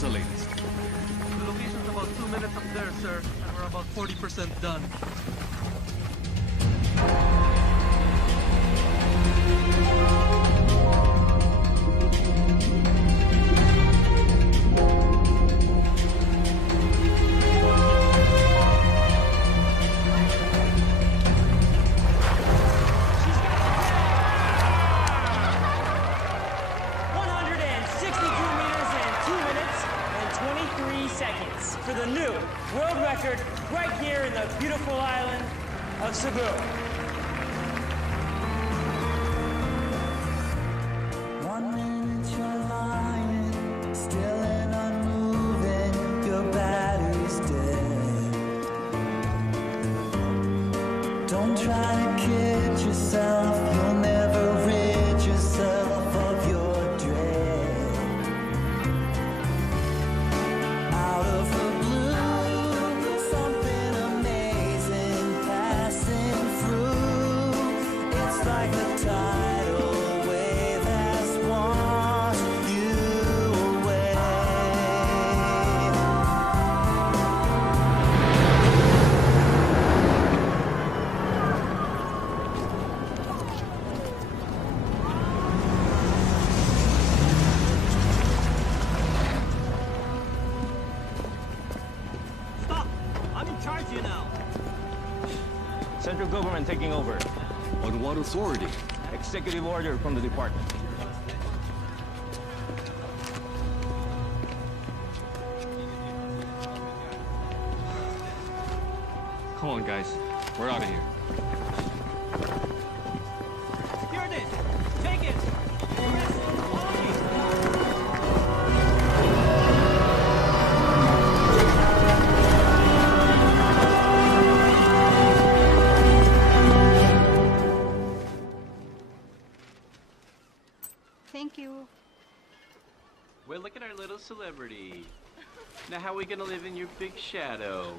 What's the latest? The location's about 2 minutes up there, sir, and we're about 40% done. For the new world record right here in the beautiful island of Cebu. 1 minute you're lying, still and unmoving, your battery's dead. Don't try to kid yourself, you'll never rid yourself of your dread. Out of the like the tidal wave has washed you away. Stop! I'm in charge here now. Central government taking over. On what authority? Executive order from the department. Come on, guys. We're out of here. Here it is. Take it. Thank you. Well, look at our little celebrity. Now, how are we gonna live in your big shadow?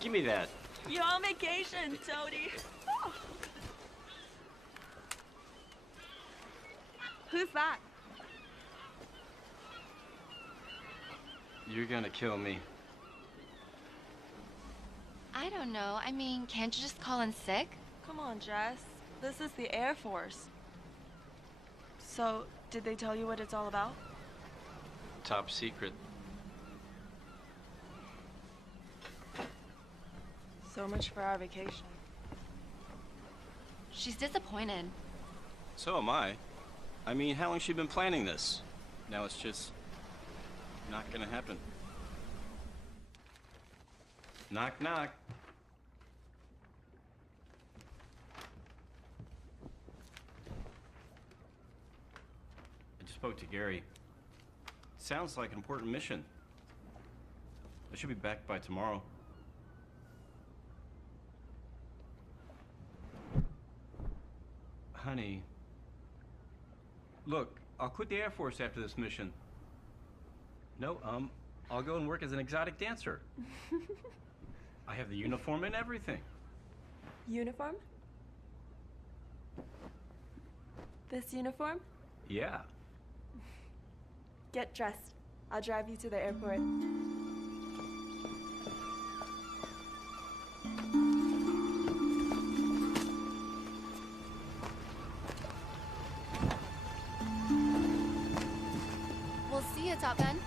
Give me that. You're on vacation, Toadie. Who's that? You're gonna kill me. I don't know. I mean, can't you just call in sick? Come on, Jess. This is the Air Force. So, did they tell you what it's all about? Top secret. So much for our vacation. She's disappointed. So am I. I mean, how long has she been planning this? Now it's just not gonna happen. Knock, knock. I just spoke to Gary. Sounds like an important mission. I should be back by tomorrow. Honey, look, I'll quit the Air Force after this mission. No, I'll go and work as an exotic dancer. I have the uniform and everything. Uniform? This uniform? Yeah. Get dressed. I'll drive you to the airport. We'll see you, Top Gun.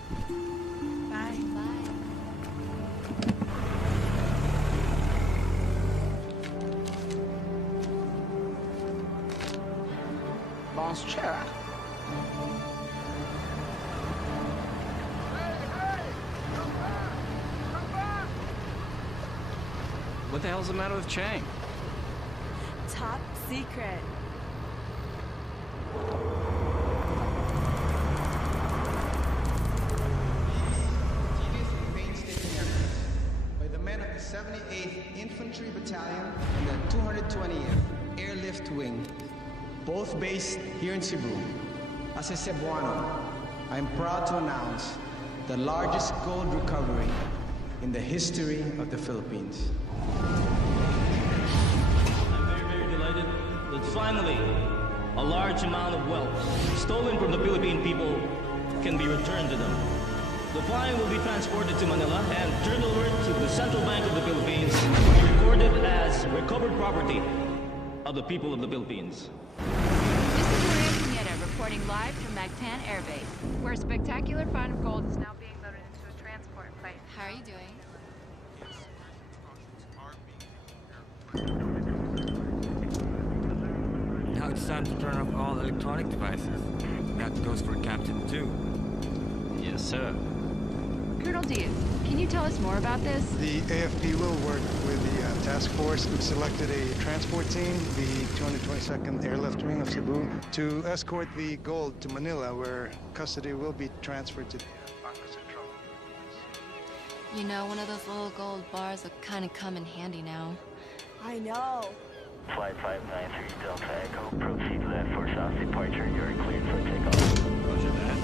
Bye. Bye. Bonchera. What the hell's the matter with Chang? Top secret. By the men of the 78th Infantry Battalion and the 220th Airlift Wing, both based here in Cebu. As a Cebuano, I am proud to announce the largest gold recovery in the history of the Philippines. I'm very, very delighted that finally a large amount of wealth stolen from the Philippine people can be returned to them. The fine will be transported to Manila and turned over to the Central Bank of the Philippines to be recorded as recovered property of the people of the Philippines. This is Maria Pineda reporting live from Mactan Air Base, where a spectacular find of gold is now being loaded into a transport plane. How are you doing? Now it's time to turn off all electronic devices. That goes for Captain 2. Yes, sir. Colonel Diaz, can you tell us more about this? The AFP will work with the task force. We've selected a transport team, the 222nd Airlift Wing of Cebu, to escort the gold to Manila, where custody will be transferred to the Bangko Central. You know, one of those little gold bars will kind of come in handy now. I know. Flight 593 Delta Echo, proceed left for south departure. You're cleared for takeoff. Roger that.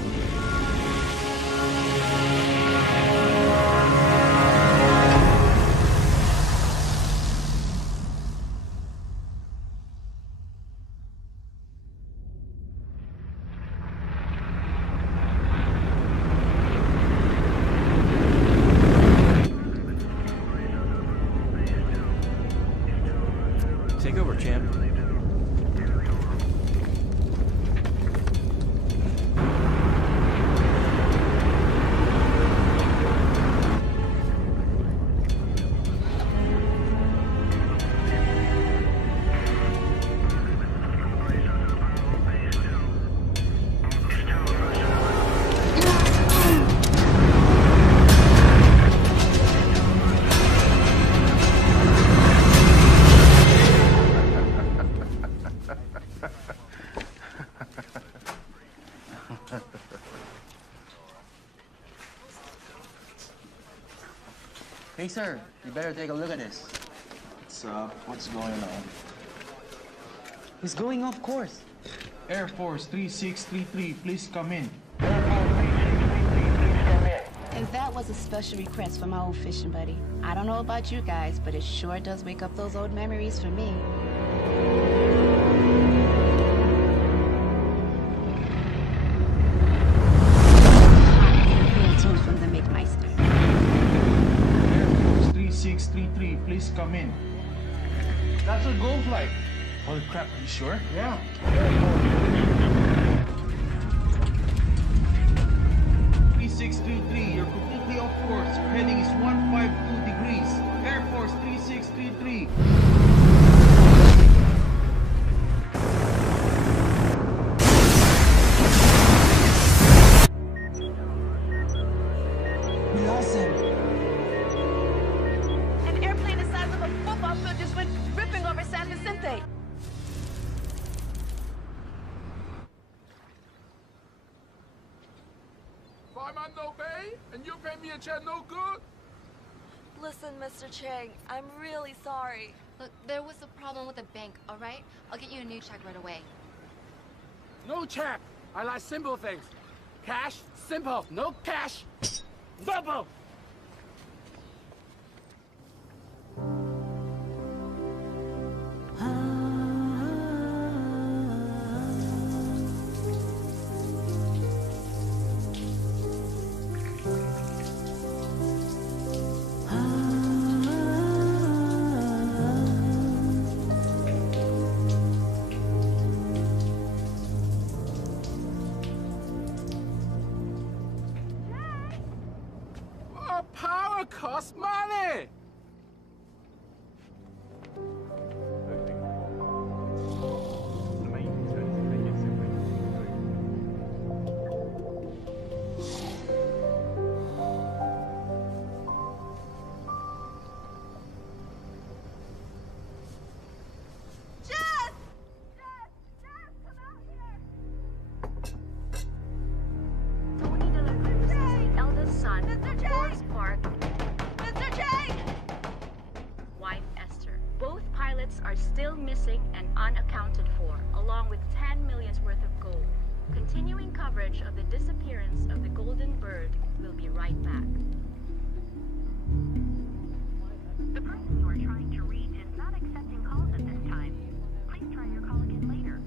Take over, champ. Hey, sir, you better take a look at this. What's going on? He's going off course. Air Force 3633, please come in. And that was a special request from my old fishing buddy. I don't know about you guys, but it sure does wake up those old memories for me. From the McMeister. Air Force 3633, please come in. That's a gold flight. Holy crap, are you sure? Yeah. 3633, you're completely off course. Your heading is 152 degrees. Air Force 3633. An airplane the size of a football field just went ripping over San Vicente. Fireman no pay, and you pay me a check no good? Listen, Mr. Chang, I'm really sorry. Look, there was a problem with the bank, all right? I'll get you a new check right away. No check. I like simple things. Cash, simple. No cash, double. Power costs money! Are still missing and unaccounted for, along with 10 million's worth of gold. Continuing coverage of the disappearance of the Golden Bird will be right back. The person you are trying to reach is not accepting calls at this time. Please try your call again later.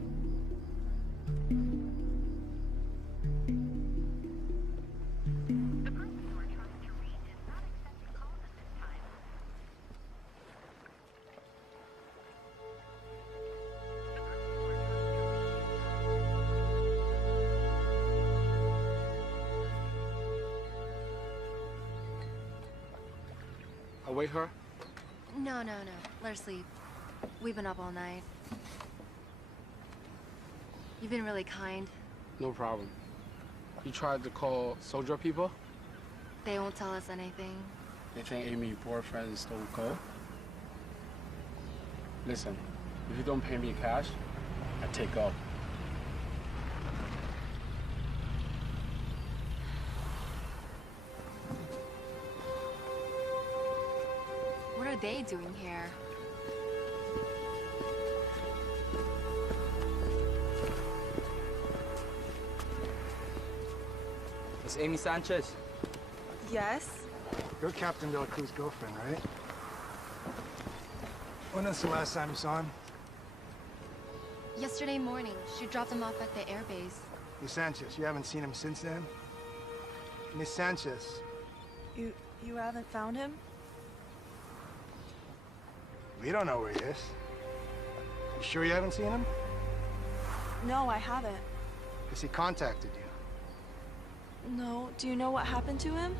wake her? No. Let her sleep. We've been up all night. You've been really kind. No problem. You tried to call soldier people? They won't tell us anything. They think Amy, your boyfriend, stole gold? Listen, if you don't pay me cash, I take off. What are they doing here? It's Amy Sanchez. Yes? You're Captain De La Cruz's girlfriend, right? When was the last time you saw him? Yesterday morning, she dropped him off at the airbase. Miss Sanchez, you haven't seen him since then? Miss Sanchez. You haven't found him? We don't know where he is. You sure you haven't seen him? No, I haven't. Has he contacted you? No. Do you know what happened to him?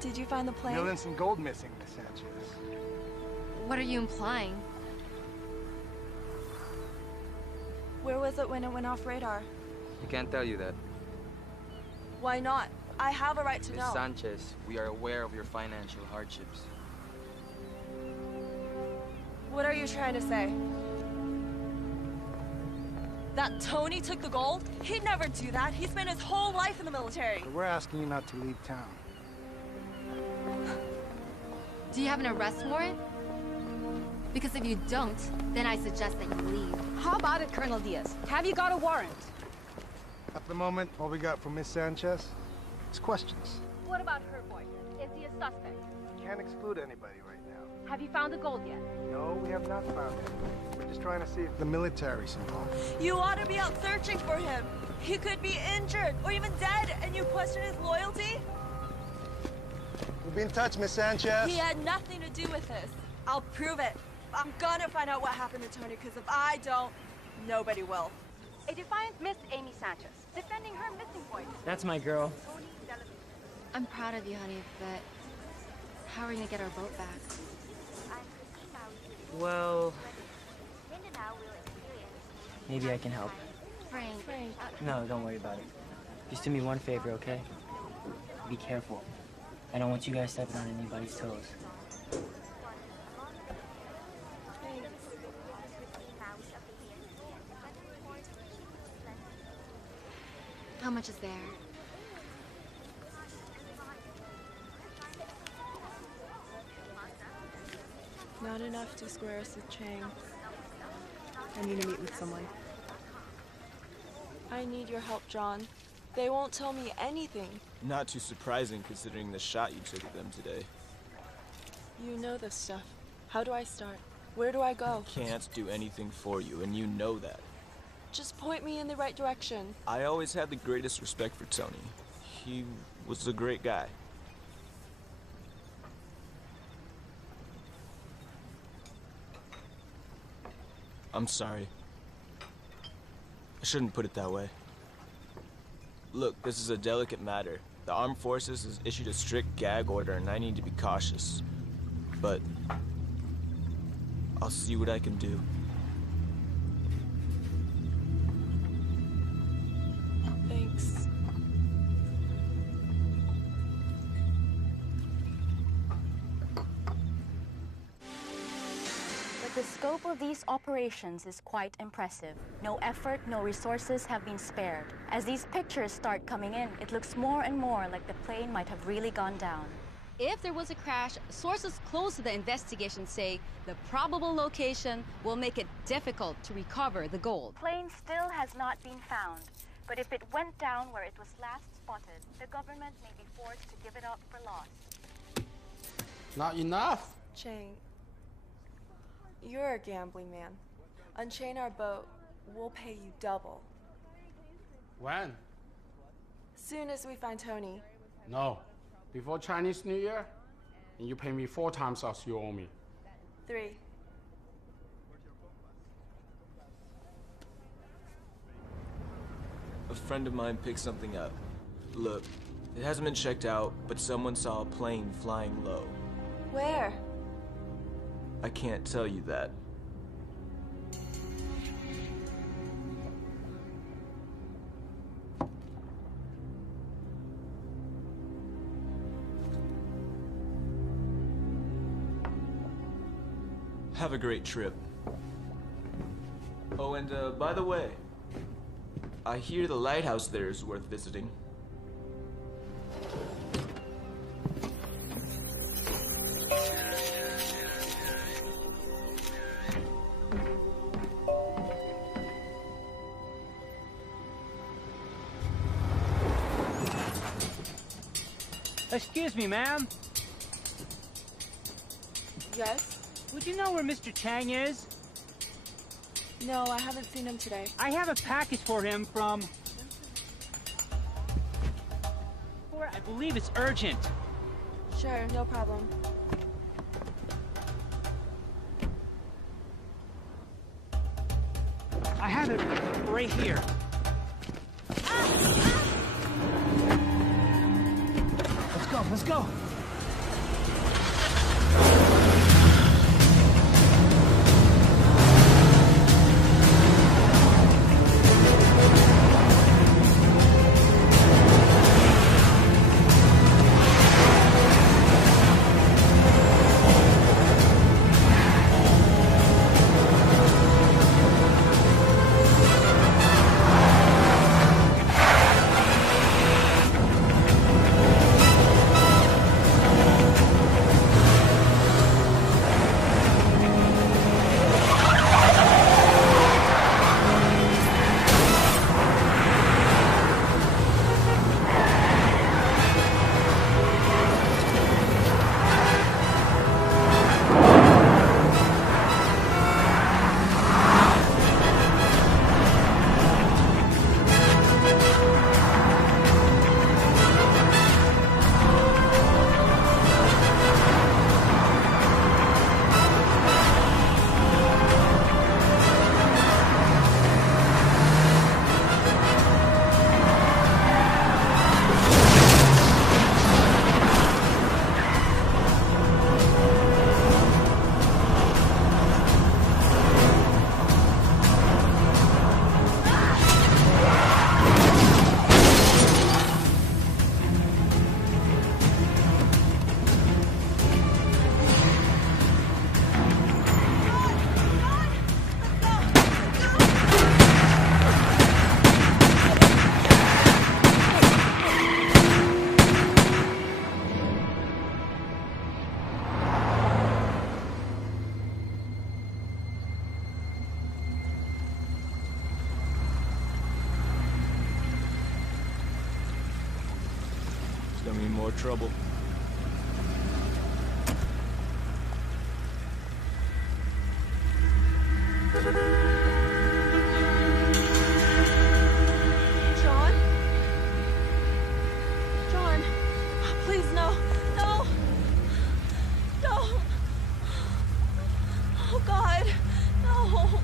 Did you find the plane? Millions in gold missing, Miss Sanchez. What are you implying? Where was it when it went off radar? I can't tell you that. Why not? I have a right to Miss know. Sanchez, we are aware of your financial hardships. What are you trying to say? That Tony took the gold? He'd never do that. He spent his whole life in the military. But we're asking you not to leave town. Do you have an arrest warrant? Because if you don't, then I suggest that you leave. How about it, Colonel Diaz? Have you got a warrant? At the moment, all we got from Miss Sanchez is questions. What about her boyfriend? Is he a suspect? Can't exclude anybody right now. Have you found the gold yet? No, we have not found it. We're just trying to see if the military's involved. You ought to be out searching for him. He could be injured or even dead, and you question his loyalty? We'll be in touch, Miss Sanchez. He had nothing to do with this. I'll prove it. I'm gonna find out what happened to Tony, because if I don't, nobody will. A defiant Miss Amy Sanchez, defending her missing boy. That's my girl. I'm proud of you, honey, but how are we gonna get our boat back? Well, maybe I can help. Frank. No, don't worry about it. Just do me one favor, okay? Be careful. I don't want you guys stepping on anybody's toes. How much is there? Not enough to square us with Chang. I need to meet with someone. I need your help, John. They won't tell me anything. Not too surprising considering the shot you took at them today. You know this stuff. How do I start? Where do I go? Can't do anything for you, and you know that. Just point me in the right direction. I always had the greatest respect for Tony. He was a great guy. I'm sorry. I shouldn't put it that way. Look, this is a delicate matter. The armed forces has issued a strict gag order and I need to be cautious. But I'll see what I can do. Thanks. But the scope of these operations is quite impressive. No effort, no resources have been spared. As these pictures start coming in, it looks more and more like the plane might have really gone down. If there was a crash, sources close to the investigation say the probable location will make it difficult to recover the gold. Plane still has not been found, but if it went down where it was last spotted, the government may be forced to give it up for lost. Not enough. Chang, you're a gambling man. Unchain our boat. We'll pay you double. When? Soon as we find Tony. No. Before Chinese New Year, and you pay me 4 times as you owe me. 3. A friend of mine picked something up. Look, it hasn't been checked out, but someone saw a plane flying low. Where? I can't tell you that. Have a great trip. Oh, and by the way, I hear the lighthouse there is worth visiting. Excuse me, ma'am. Yes? Would you know where Mr. Chang is? No, I haven't seen him today. I have a package for him from... I believe it's urgent. Sure, no problem. I have it right here. Let's go, let's go. It's gonna mean more trouble. John? John, please, no. No! No! Oh, God. No!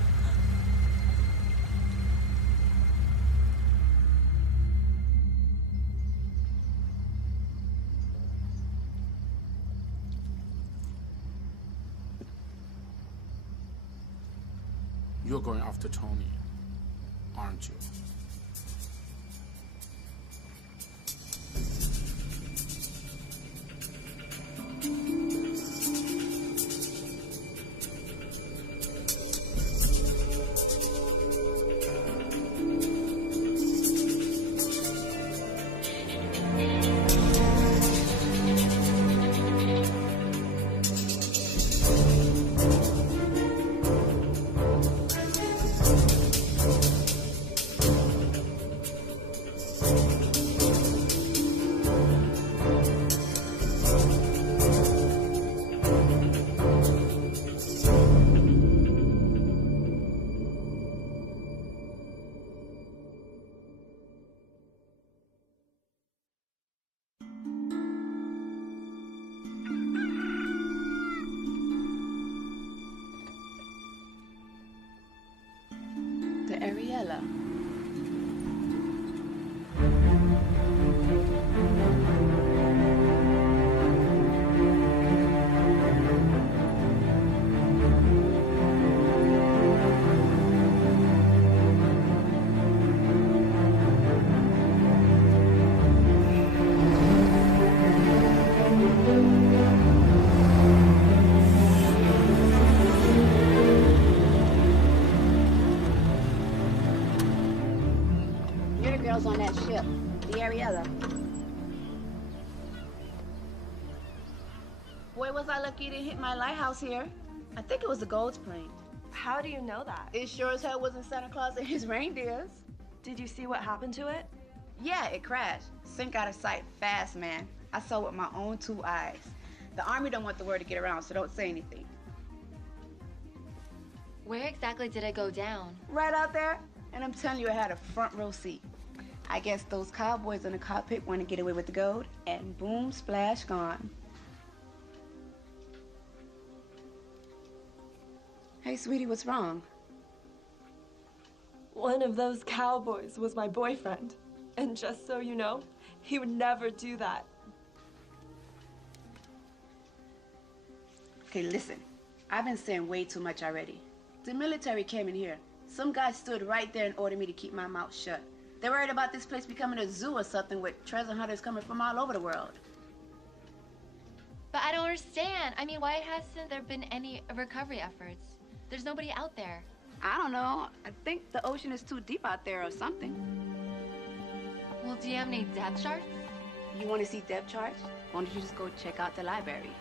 You're going after Tony, aren't you? The Ariella. girls on that ship, the Ariella. Boy, was I lucky to hit my lighthouse here. I think it was the Gold's plane. How do you know that? It sure as hell wasn't Santa Claus and his reindeers. Did you see what happened to it? Yeah, it crashed. Sink out of sight fast, man. I saw with my own 2 eyes. The Army don't want the word to get around, so don't say anything. Where exactly did it go down? Right out there, and I'm telling you, I had a front row seat. I guess those cowboys in the cockpit want to get away with the gold, and boom, splash, gone. Hey, sweetie, what's wrong? One of those cowboys was my boyfriend. And just so you know, he would never do that. Okay, listen. I've been saying way too much already. The military came in here. Some guy stood right there and ordered me to keep my mouth shut. They're worried about this place becoming a zoo or something with treasure hunters coming from all over the world. But I don't understand. I mean, why hasn't there been any recovery efforts? There's nobody out there. I don't know. I think the ocean is too deep out there or something. Well, do you have any depth charts? You want to see depth charts? Why don't you just go check out the library?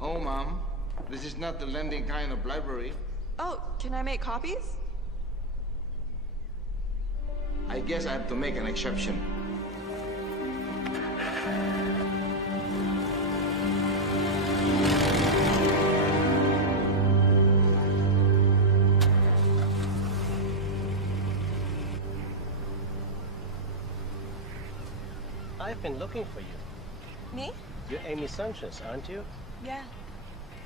Oh, Mom. This is not the lending kind of library. Oh, can I make copies? I guess I have to make an exception. I've been looking for you. Me? You're Amy Sanchez, aren't you? Yeah.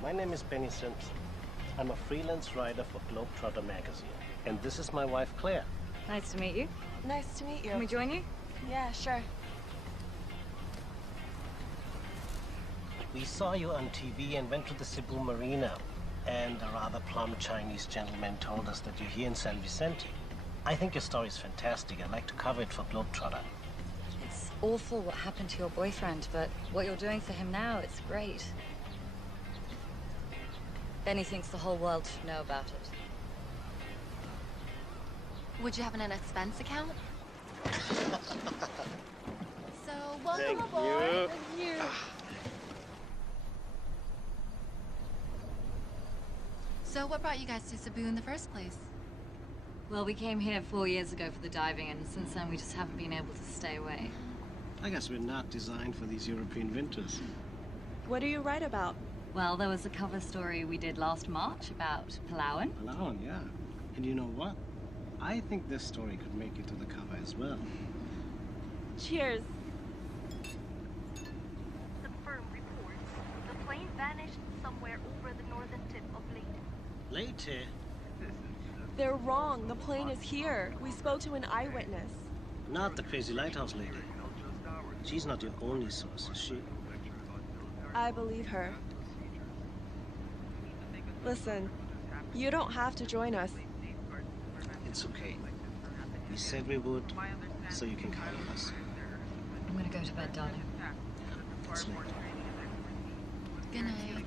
My name is Benny Simpson. I'm a freelance writer for Globetrotter magazine. And this is my wife, Claire. Nice to meet you. Nice to meet you. Can we join you? Yeah, sure. We saw you on TV and went to the Cebu Marina. And a rather plump Chinese gentleman told us that you're here in San Vicente. I think your story is fantastic. I'd like to cover it for Globetrotter. It's awful what happened to your boyfriend, but what you're doing for him now, it's great. Benny thinks the whole world should know about it. Would you have an expense account? So, welcome Thank aboard. you. So, what brought you guys to Cebu in the first place? Well, we came here 4 years ago for the diving, and since then we just haven't been able to stay away. I guess we're not designed for these European winters. What do you write about? Well, there was a cover story we did last March about Palawan. Palawan, yeah. And you know what? I think this story could make it to the cover as well. Cheers. The firm reports the plane vanished somewhere over the northern tip of Leyte. Leyte? They're wrong. The plane is here. We spoke to an eyewitness. Not the crazy lighthouse lady. She's not your only source, is she? I believe her. Listen, you don't have to join us. It's okay. We said we would, so you can count on us. I'm gonna go to bed, darling. Sleep. Good night.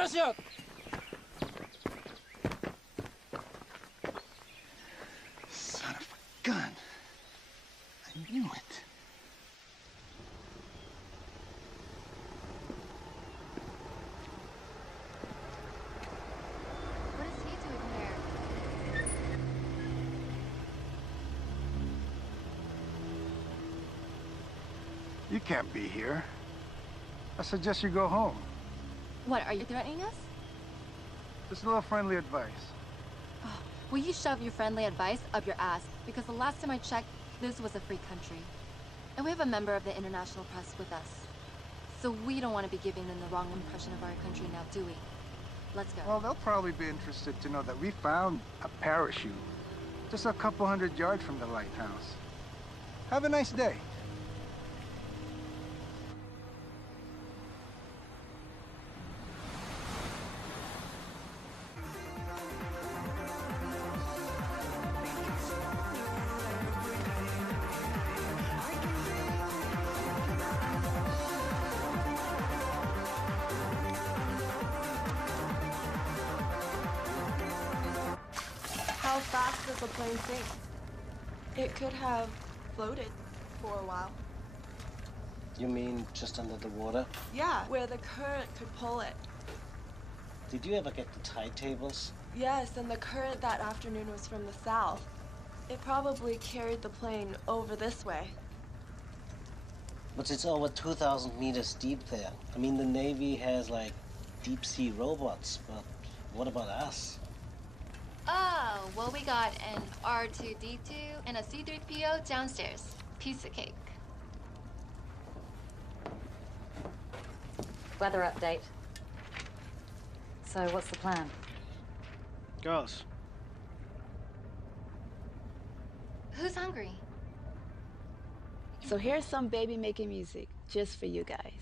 parachute! Son of a gun. I knew it. What is he doing here? You can't be here. I suggest you go home. What, are you threatening us? Just a little friendly advice. Will you shove your friendly advice up your ass? Because the last time I checked, this was a free country. And we have a member of the international press with us. So we don't want to be giving them the wrong impression of our country now, do we? Let's go. Well, they'll probably be interested to know that we found a parachute just a couple 100 yards from the lighthouse. Have a nice day. How fast does the plane sink? It could have floated for a while. You mean just under the water? Yeah, where the current could pull it. Did you ever get the tide tables? Yes, and the current that afternoon was from the south. It probably carried the plane over this way. But it's over 2,000 meters deep there. I mean, the Navy has, like, deep-sea robots, but what about us? Oh, well, we got an R2-D2 and a C-3PO downstairs. Piece of cake. Weather update. So, what's the plan? Girls. Who's hungry? So here's some baby making music, just for you guys.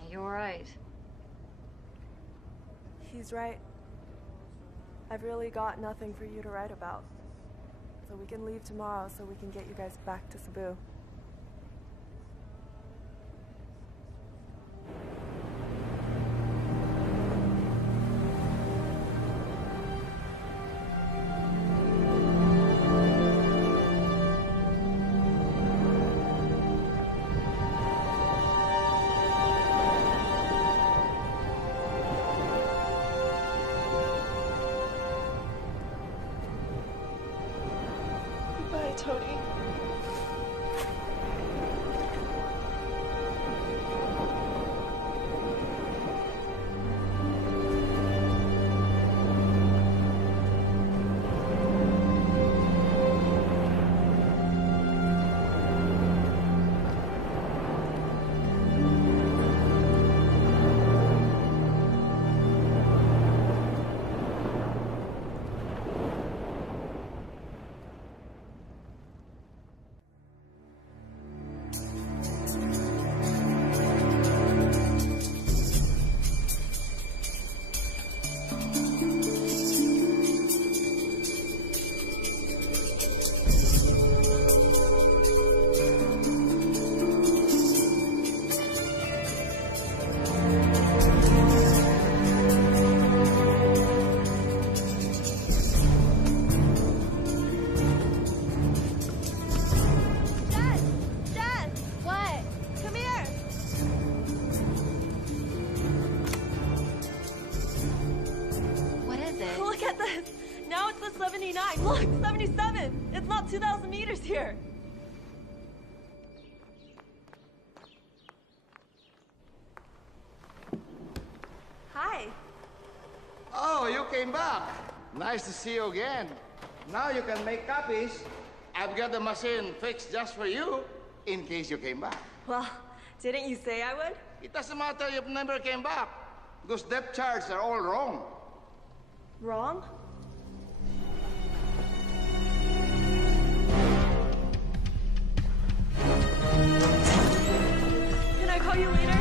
Are you alright? He's right. I've really got nothing for you to write about. So we can leave tomorrow so we can get you guys back to Cebu. Bye, Tony. Now it's the 79. Look, 77. It's not 2,000 meters here. Hi. Oh, you came back. Nice to see you again. Now you can make copies. I've got the machine fixed just for you, in case you came back. Well, didn't you say I would? It doesn't matter if you never came back, because depth charts are all wrong. Wrong? Can I call you later?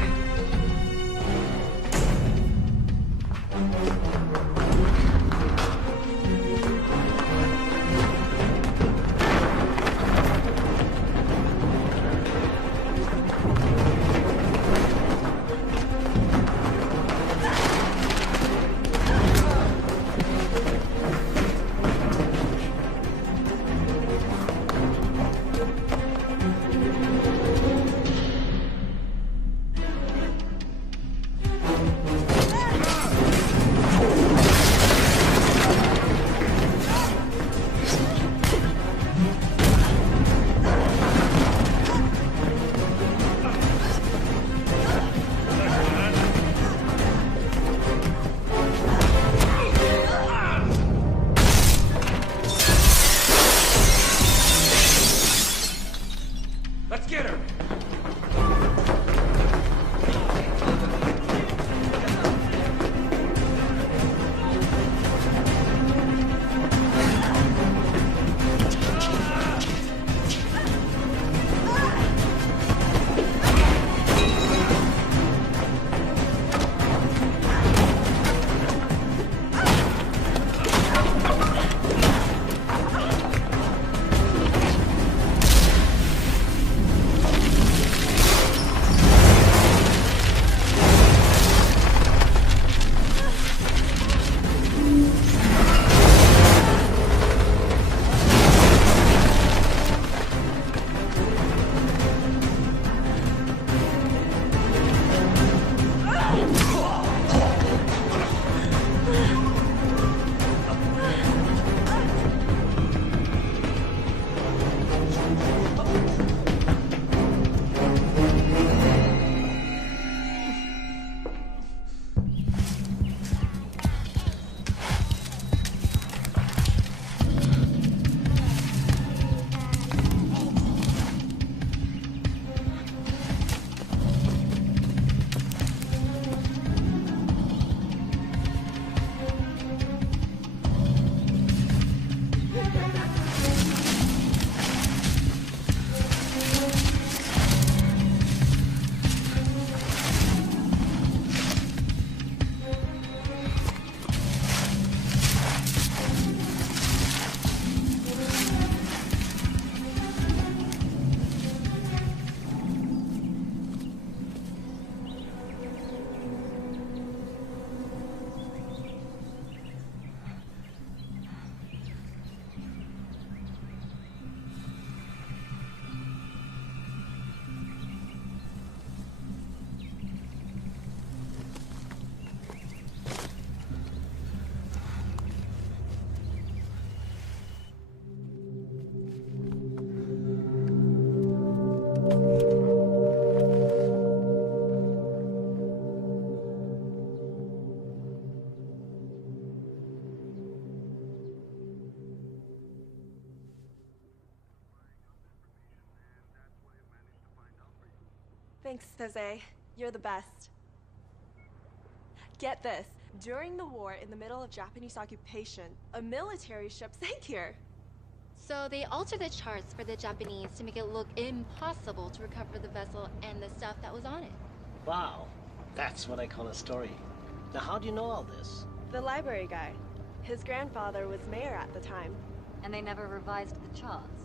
Thanks, Jose. You're the best. Get this. During the war, in the middle of Japanese occupation, a military ship sank here. So they altered the charts for the Japanese to make it look impossible to recover the vessel and the stuff that was on it. Wow, that's what I call a story. Now, how do you know all this? The library guy. His grandfather was mayor at the time. And they never revised the charts.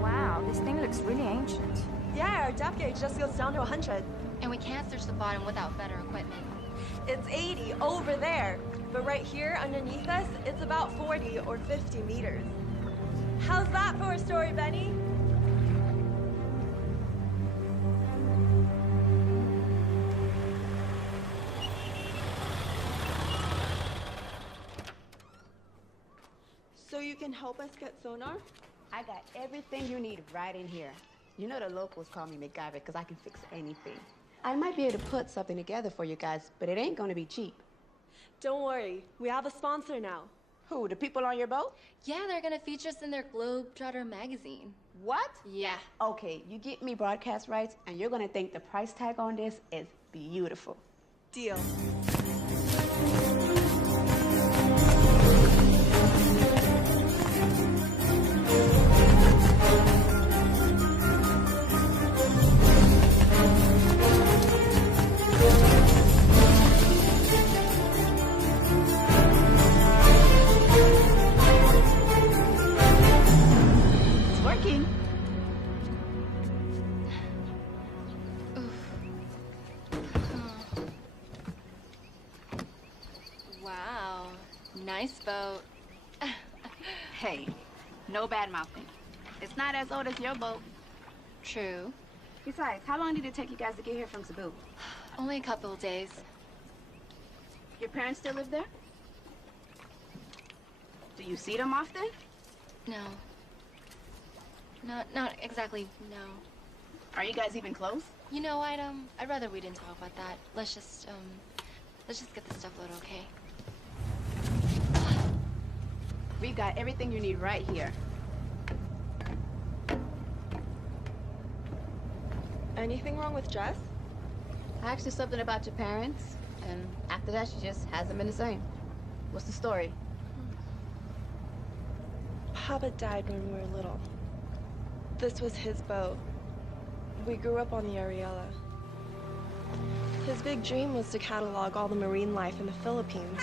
Wow, this thing looks really ancient. Yeah, our depth gauge just goes down to 100. And we can't search the bottom without better equipment. It's 80 over there. But right here underneath us, it's about 40 or 50 meters. How's that for a story, Benny? So you can help us get sonar? I got everything you need right in here. You know the locals call me MacGyver because I can fix anything. I might be able to put something together for you guys, but it ain't gonna be cheap. Don't worry, we have a sponsor now. Who, the people on your boat? Yeah, they're gonna feature us in their Globetrotter magazine. What? Yeah. Okay, you get me broadcast rights, and you're gonna think the price tag on this is beautiful. Deal. Wow, nice boat. Hey, no bad mouthing. It's not as old as your boat. True. Besides, how long did it take you guys to get here from Cebu? Only a couple of days. Your parents still live there? Do you see them often? No. Not exactly, no. Are you guys even close? You know, I'd rather we didn't talk about that. Let's just get the stuff loaded, okay? We've got everything you need right here. Anything wrong with Jess? I asked her something about your parents, and after that, she just hasn't been the same. What's the story? Papa died when we were little. This was his boat. We grew up on the Ariella. His big dream was to catalog all the marine life in the Philippines,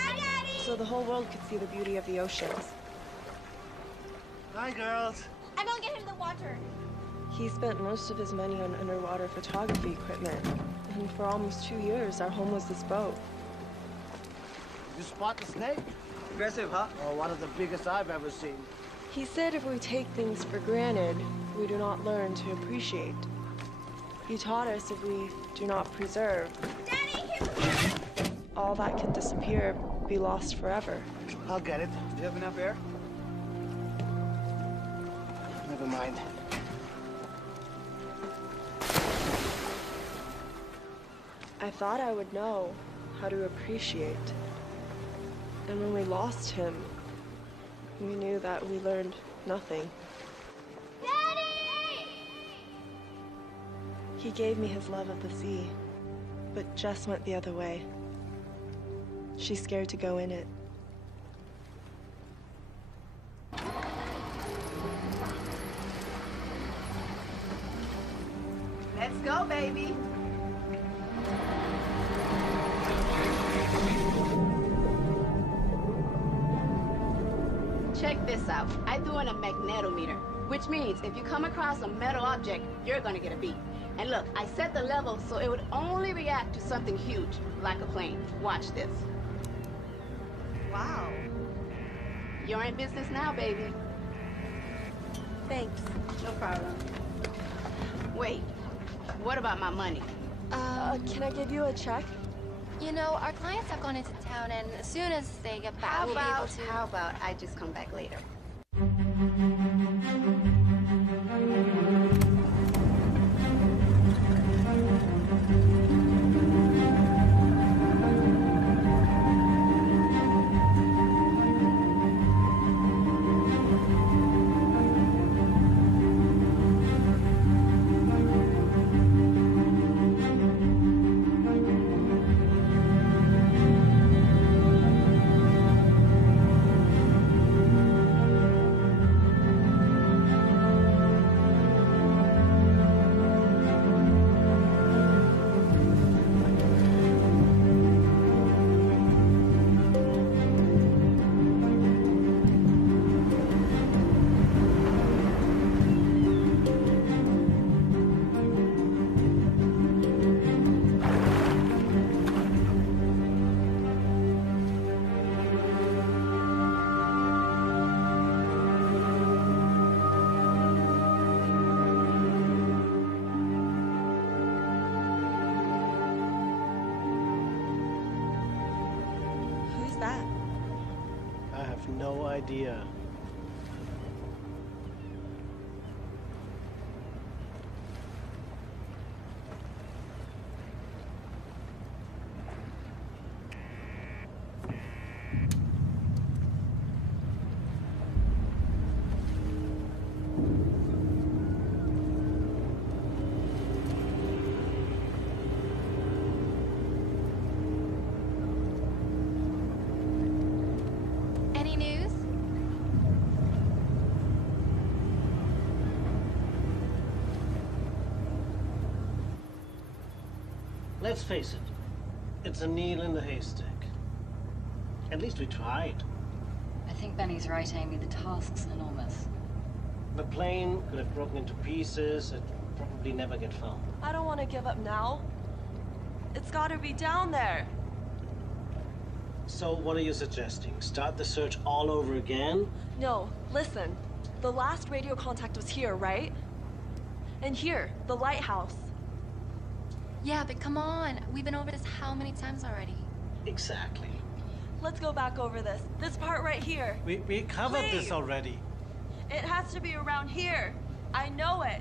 so the whole world could see the beauty of the oceans. Hi, girls. I'm gonna get him the water. He spent most of his money on underwater photography equipment, and for almost 2 years, our home was this boat. You spot the snake? Aggressive, huh? Oh, one of the biggest I've ever seen. He said if we take things for granted, we do not learn to appreciate. He taught us if we do not preserve, all that can disappear, be lost forever. I'll get it. Do you have enough air? Never mind. I thought I would know how to appreciate. And when we lost him, we knew that we learned nothing. Daddy! He gave me his love of the sea, but Jess went the other way. She's scared to go in it. Let's go, baby. Check this out. I threw in a magnetometer, which means if you come across a metal object, you're gonna get a beep. And look, I set the level so it would only react to something huge, like a plane. Watch this. Wow. You're in business now, baby. Thanks. No problem. Wait, what about my money? Can I give you a check? You know, our clients have gone into town, and as soon as they get back, we'll be able to... How about I just come back later? no idea. Any news? Let's face it, it's a needle in the haystack. At least we tried. I think Benny's right, Amy. The task's enormous. The plane could have broken into pieces. It'd probably never get found. I don't want to give up now. It's gotta be down there. So what are you suggesting? Start the search all over again? No, listen. The last radio contact was here, right? And here, the lighthouse. Yeah, but come on. We've been over this how many times already? Exactly. Let's go back over this. This part right here. We covered Please. this already. It has to be around here. I know it.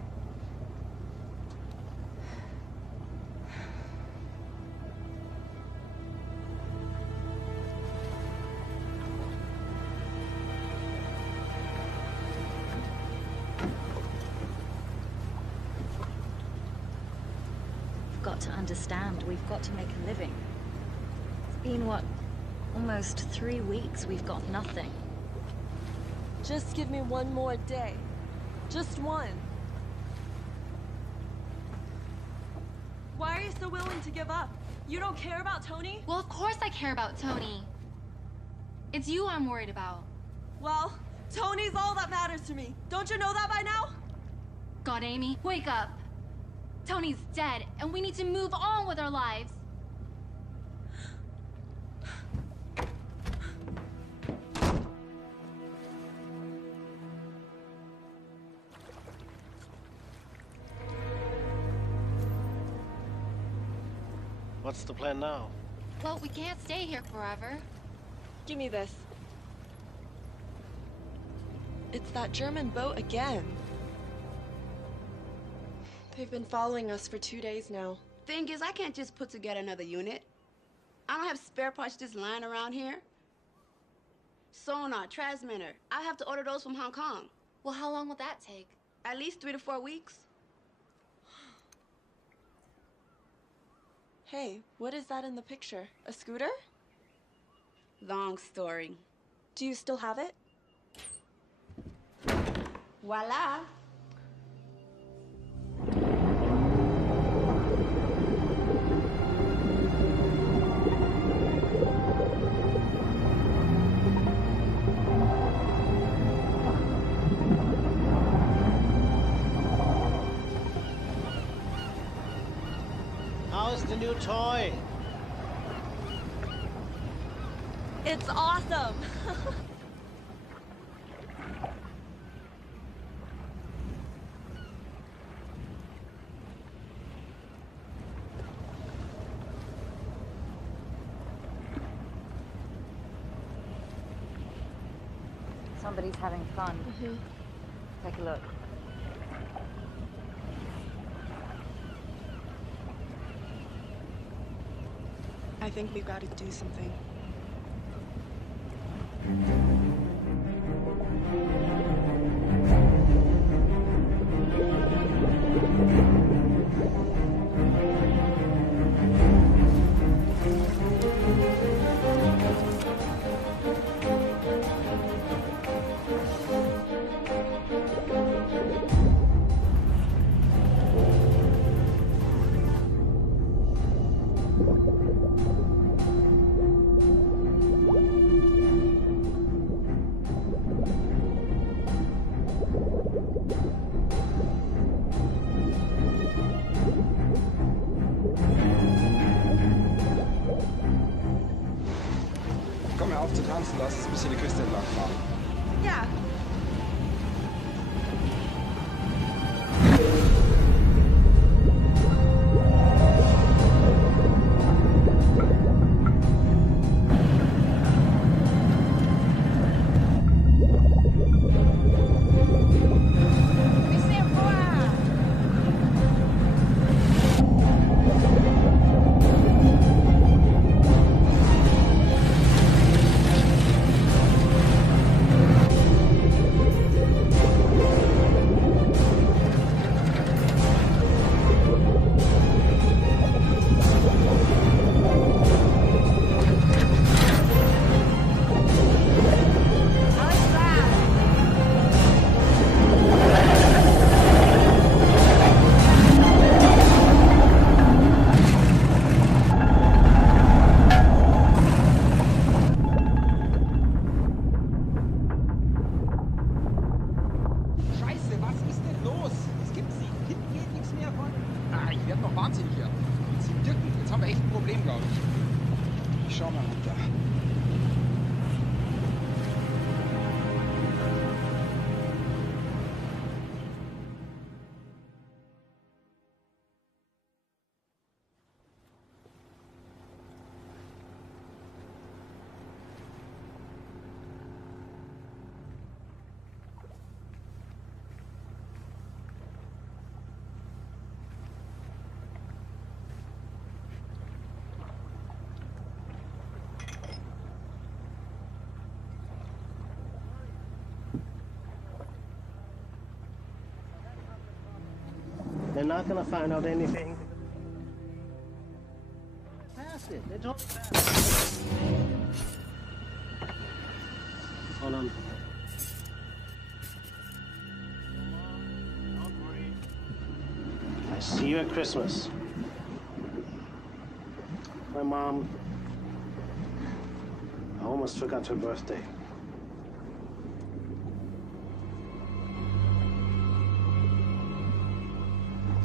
We've got to understand. We've got to make a living. It's been, what, almost 3 weeks we've got nothing. Just give me one more day. Just one. Why are you so willing to give up? You don't care about Tony? Well, of course I care about Tony. It's you I'm worried about. Well, Tony's all that matters to me. Don't you know that by now? God, Amy, wake up. Tony's dead, and we need to move on with our lives. What's the plan now? Well, we can't stay here forever. Give me this. It's that German boat again. They've been following us for 2 days now. Thing is, I can't just put together another unit. I don't have spare parts just lying around here. Sonar, transmitter. I have to order those from Hong Kong. Well, how long will that take? At least 3 to 4 weeks. Hey, what is that in the picture? A scooter? Long story. Do you still have it? Voila. How's the new toy? It's awesome! Somebody's having fun. Take a look. I think we've got to do something. Komm, hör auf zu tanzen, lass uns ein bisschen die Küste entlang fahren. Ja. Schau mal runter. They're not gonna find out anything. Pass it. They told me pass. Hold on. Don't worry. I see you at Christmas. My mom, I almost forgot her birthday.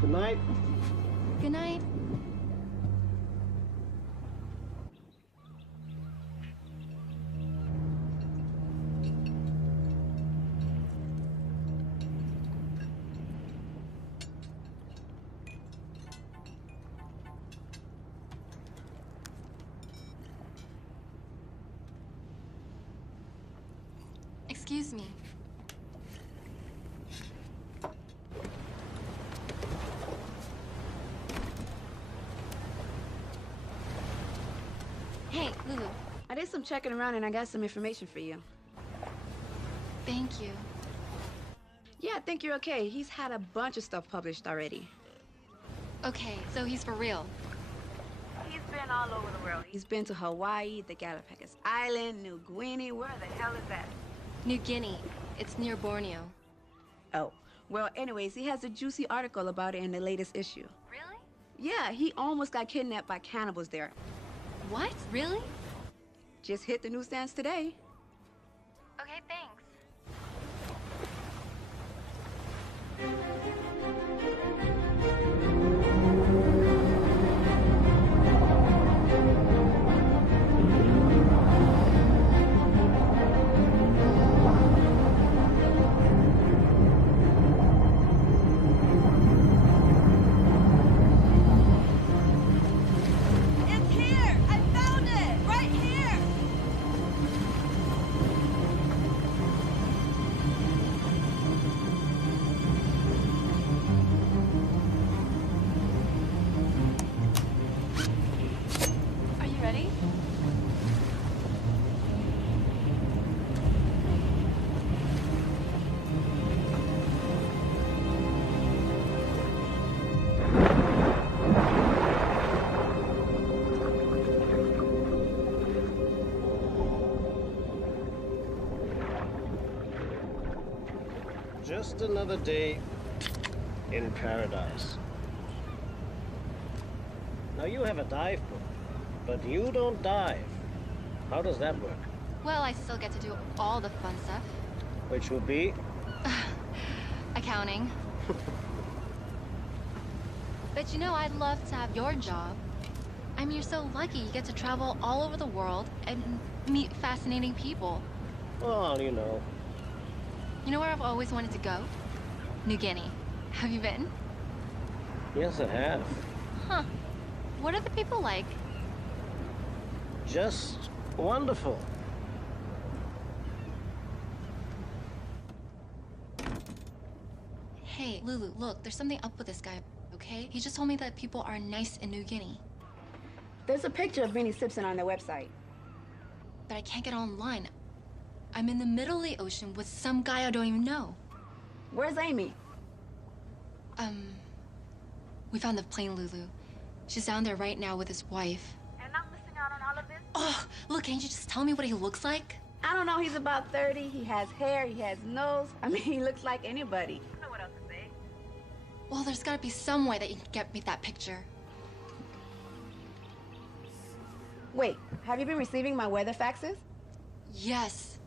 Good night. Good night. Excuse me. Hey, Lulu. I did some checking around and I got some information for you. Thank you. Yeah, I think you're okay. He's had a bunch of stuff published already. Okay, so he's for real. He's been all over the world. He's been to Hawaii, the Galapagos Island, New Guinea. Where the hell is that? New Guinea. It's near Borneo. Oh, well, anyways, he has a juicy article about it in the latest issue. Really? Yeah, he almost got kidnapped by cannibals there. What? Really? Just hit the newsstands today. Okay, thanks. Just another day in paradise. Now you have a dive book, but you don't dive. How does that work? Well, I still get to do all the fun stuff. Which would be? Accounting. But you know, I'd love to have your job. I mean, you're so lucky you get to travel all over the world and meet fascinating people. Well, you know. You know where I've always wanted to go? New Guinea. Have you been? Yes, I have. Huh. What are the people like? Just wonderful. Hey, Lulu, look, there's something up with this guy, okay? He just told me that people are nice in New Guinea. There's a picture of Vinnie Simpson on their website. But I can't get online. I'm in the middle of the ocean with some guy I don't even know. Where's Amy? We found the plane, Lulu. She's down there right now with his wife. And I'm missing out on all of this? Oh, look, can't you just tell me what he looks like? I don't know, he's about 30, he has hair, he has nose. I mean, he looks like anybody. I don't know what else to say. Well, there's gotta be some way that you can get me that picture. Wait, have you been receiving my weather faxes? Yes.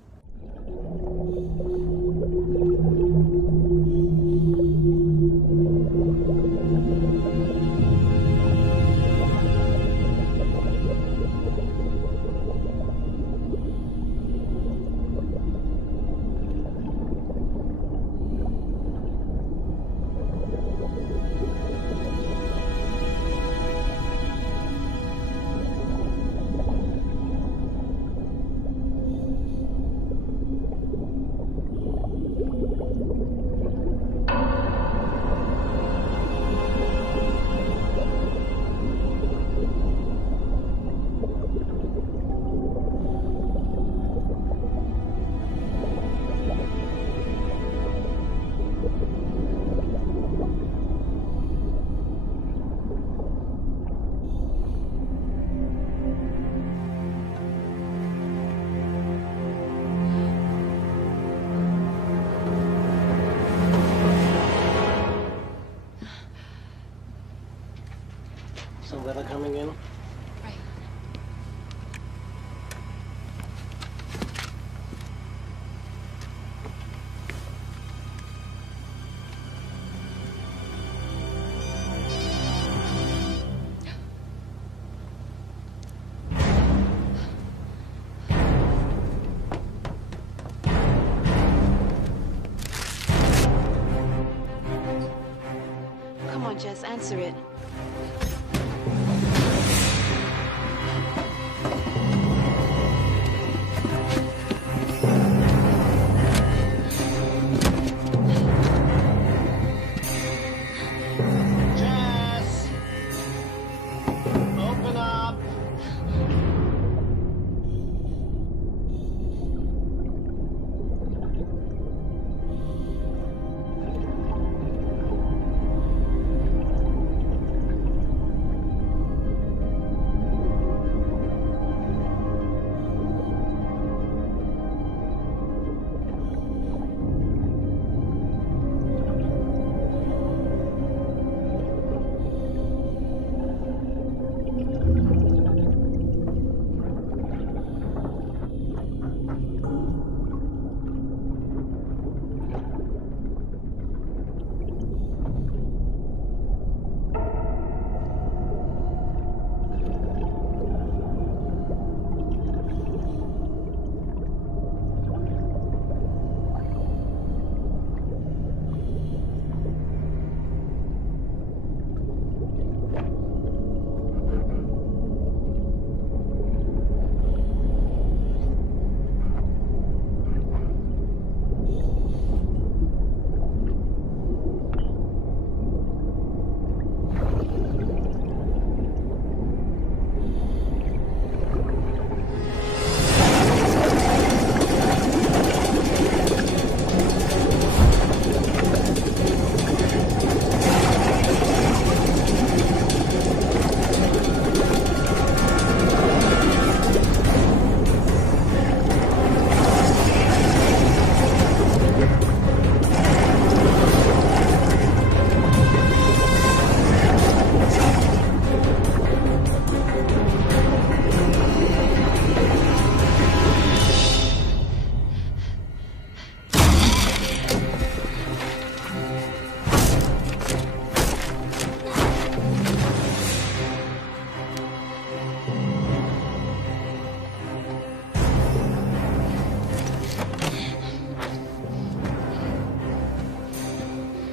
answer it. Jess! Open up!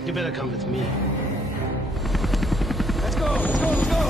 You better come with me. Let's go, let's go, let's go!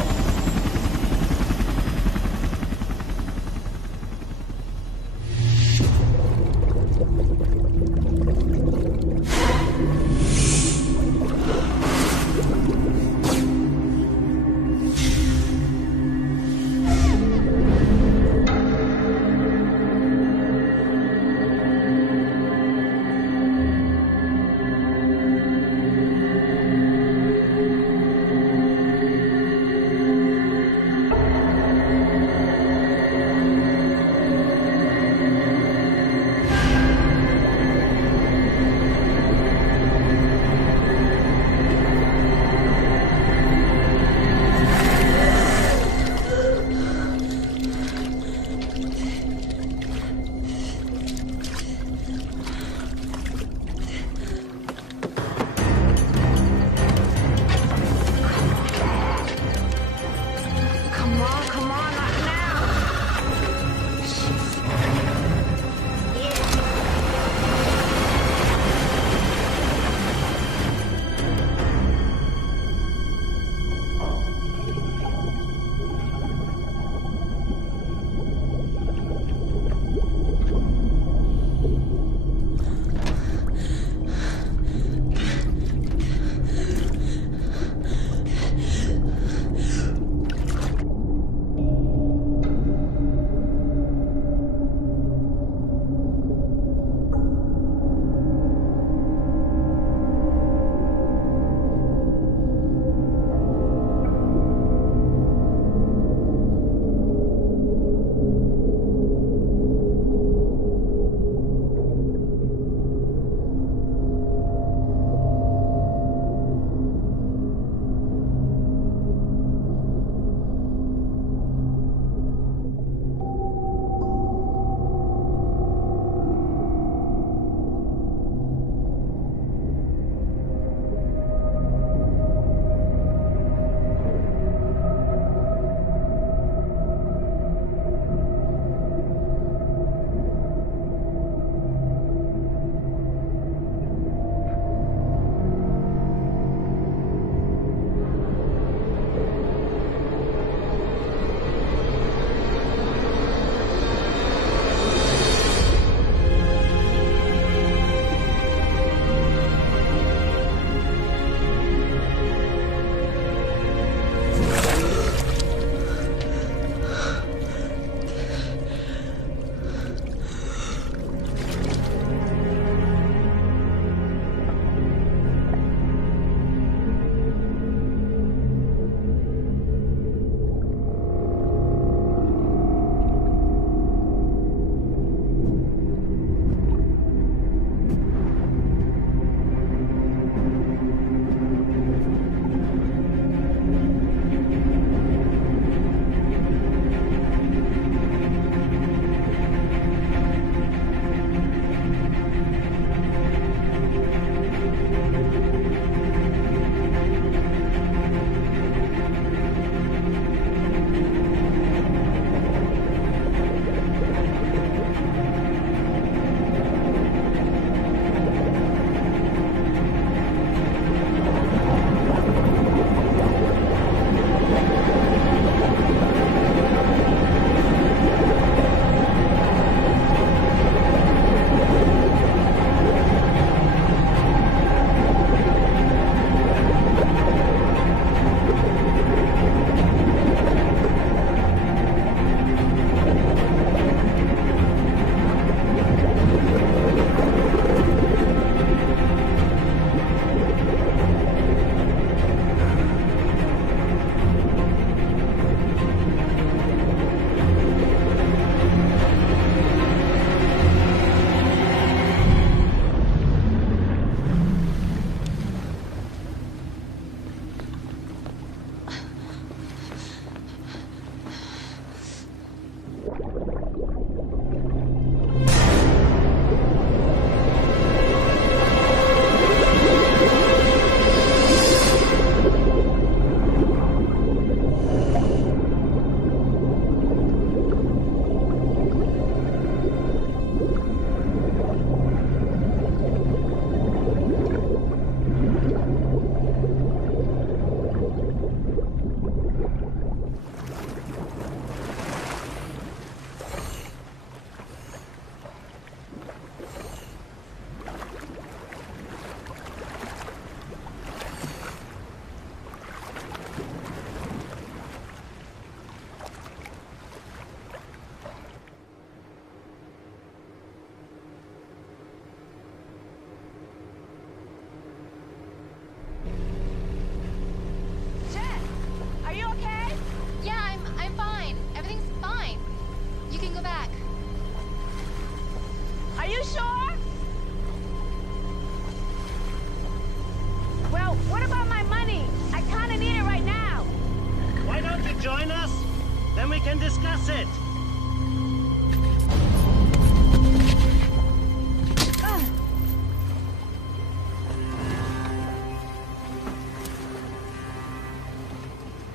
That's it.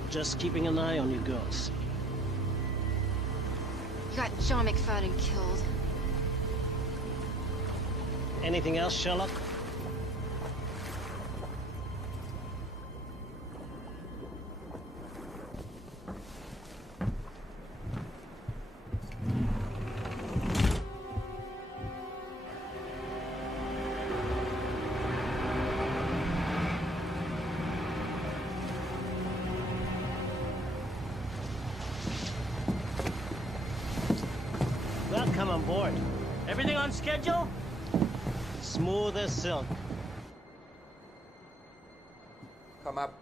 Just keeping an eye on you girls. You got John McFadden killed. Anything else, Sherlock? Welcome on board. Everything on schedule? Smooth as silk. Come up.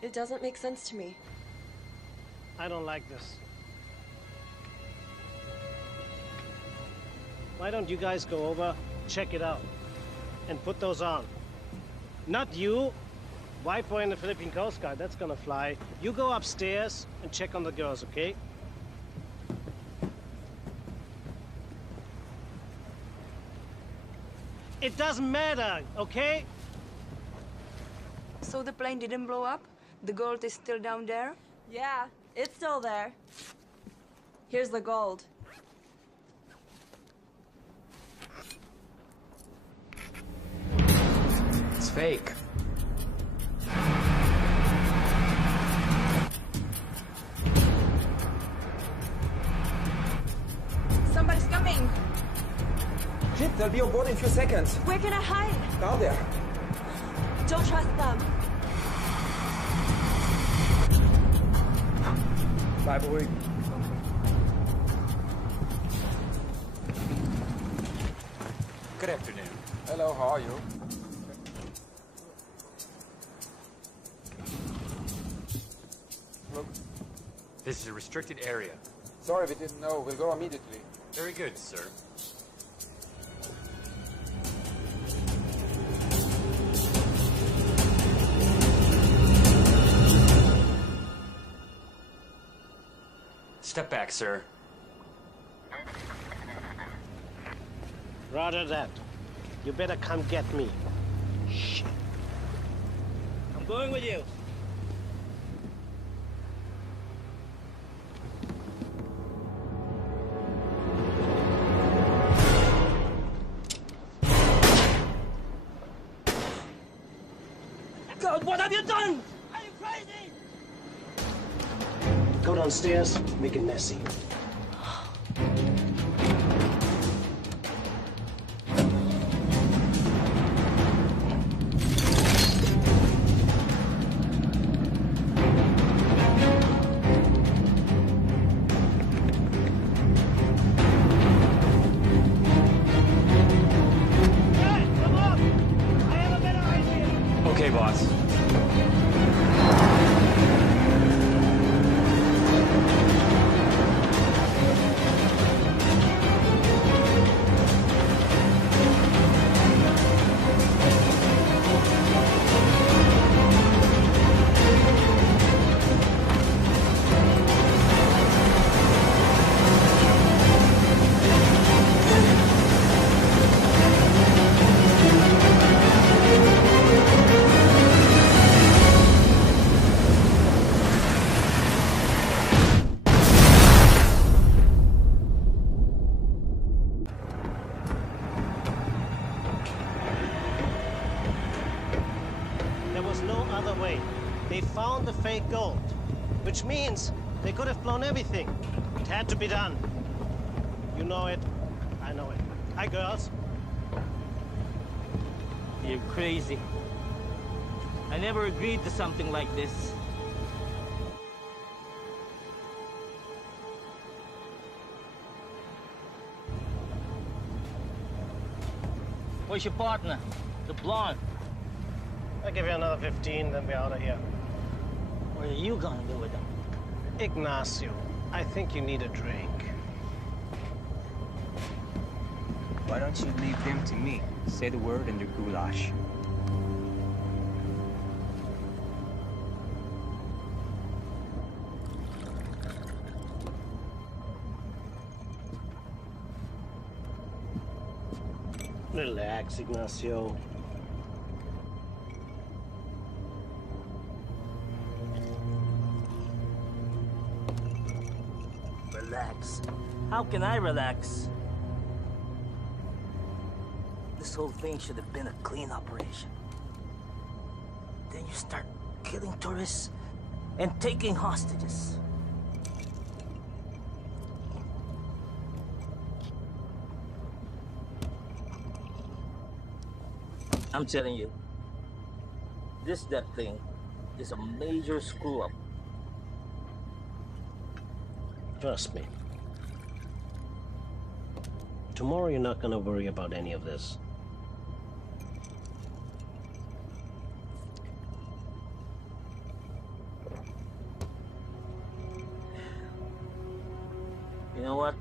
It doesn't make sense to me. I don't like this. Why don't you guys go over, check it out, and put those on? Not you. White boy in the Philippine Coast Guard, that's gonna fly. You go upstairs and check on the girls, okay? It doesn't matter, okay? So the plane didn't blow up? The gold is still down there? Yeah, it's still there. Here's the gold. It's fake. Somebody's coming! Shit, they'll be on board in a few seconds. Where can I hide? Down there. Don't trust them. Bleib ruhig. Good afternoon. Hello, how are you? Look. This is a restricted area. Sorry, we didn't know. We'll go immediately. Very good, sir. Step back, sir. Roger that. You better come get me. Shit. I'm going with you. God, what have you done? Are you crazy? Go downstairs, make it messy. Okay, boss. There was no other way. They found the fake gold, which means they could have blown everything. It had to be done. You know it. I know it. Hi, girls. You're crazy. I never agreed to something like this. Where's your partner? The blonde. I'll give you another 15, then we're out of here. What are you gonna do with them? Ignacio, I think you need a drink. Why don't you leave him to me? Say the word and you're goulash. Relax, Ignacio. Relax. How can I relax? This whole thing should have been a clean operation. Then you start killing tourists and taking hostages. I'm telling you, this debt thing is a major screw-up. Trust me. Tomorrow you're not gonna worry about any of this. You know what?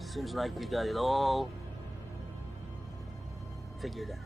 Seems like you got it all figured out.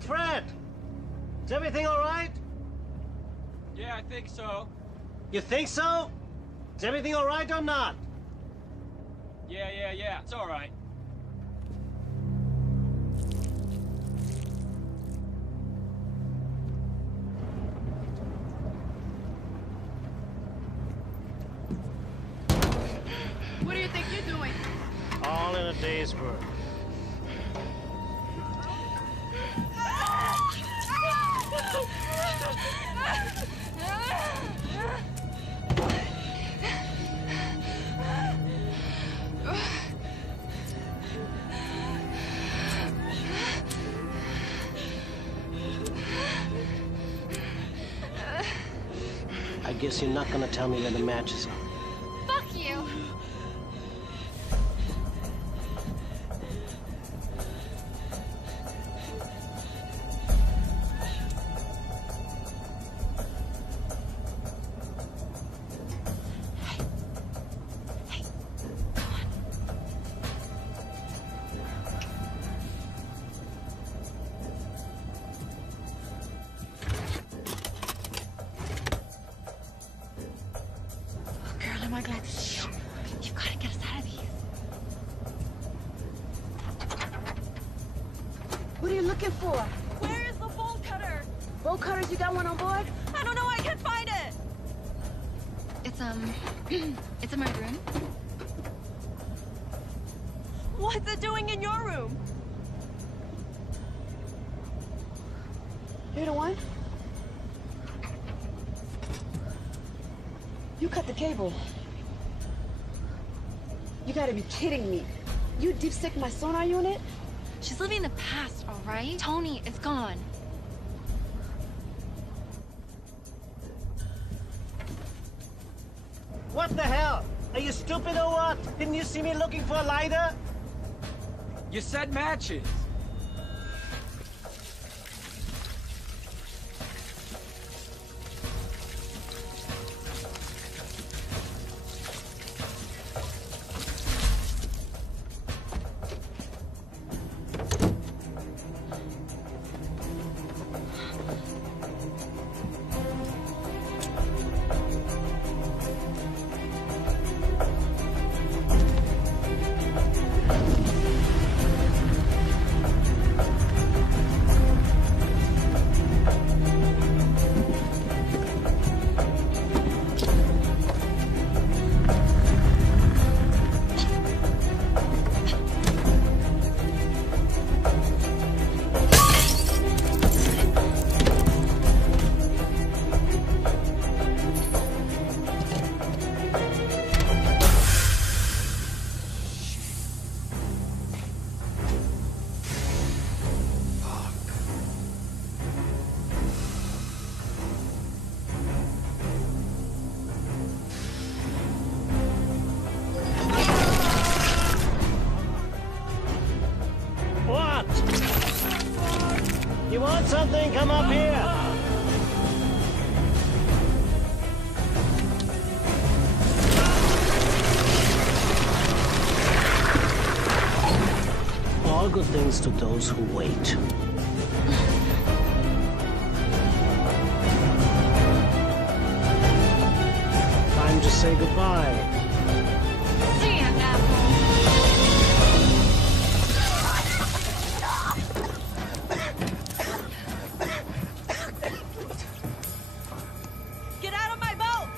Fred! Is everything all right? Yeah, I think so. You think so? Is everything all right or not? Yeah, it's all right. What do you think you're doing? All in a day's work. I guess you're not gonna tell me where the matches are. Fuck you! Girl, am I glad to see you. You gotta get us out of these. What are you looking for? Where is the bolt cutter? Bolt cutters, you got one on board? I don't know, I can't find it. It's, it's in my room. What's it doing in your room? You're the one? You cut the cable. You gotta be kidding me. You deep stick my sonar unit? She's living in the past, all right? Tony is gone. What the hell? Are you stupid or what? Didn't you see me looking for a lighter? You said matches. got something? Come up here. All good things to those who wait. Time to say goodbye. See ya, asshole. Get out of my boat!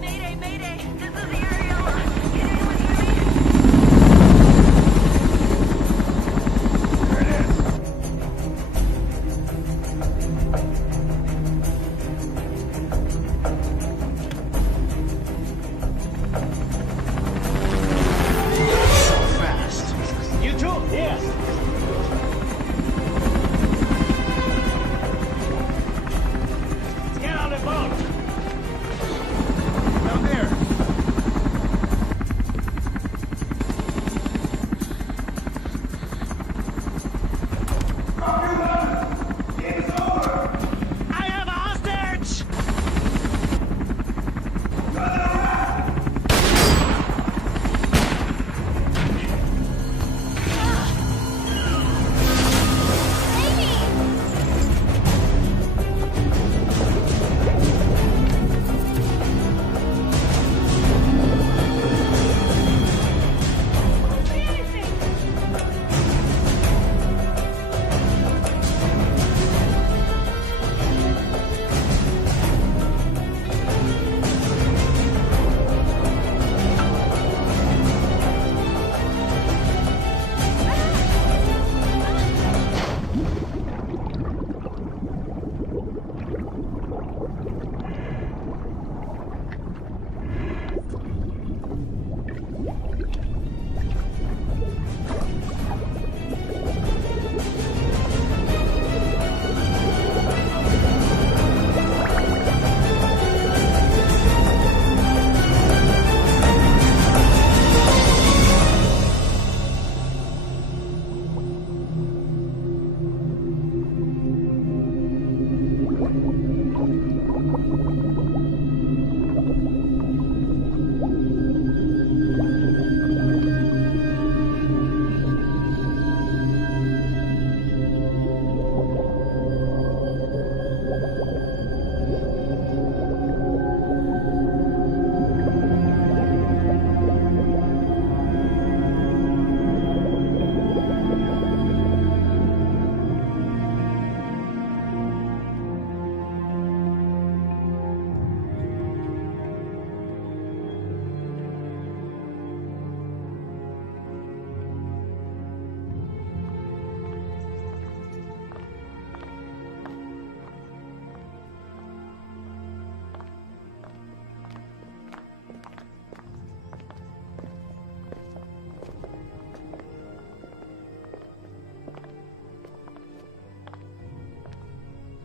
Mayday, mayday! This is the Ariola! Can anyone hear me? There it is. So fast. You too? Here. Let's get on the boat. Down there. I have a hostage!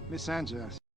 Miss Sanchez.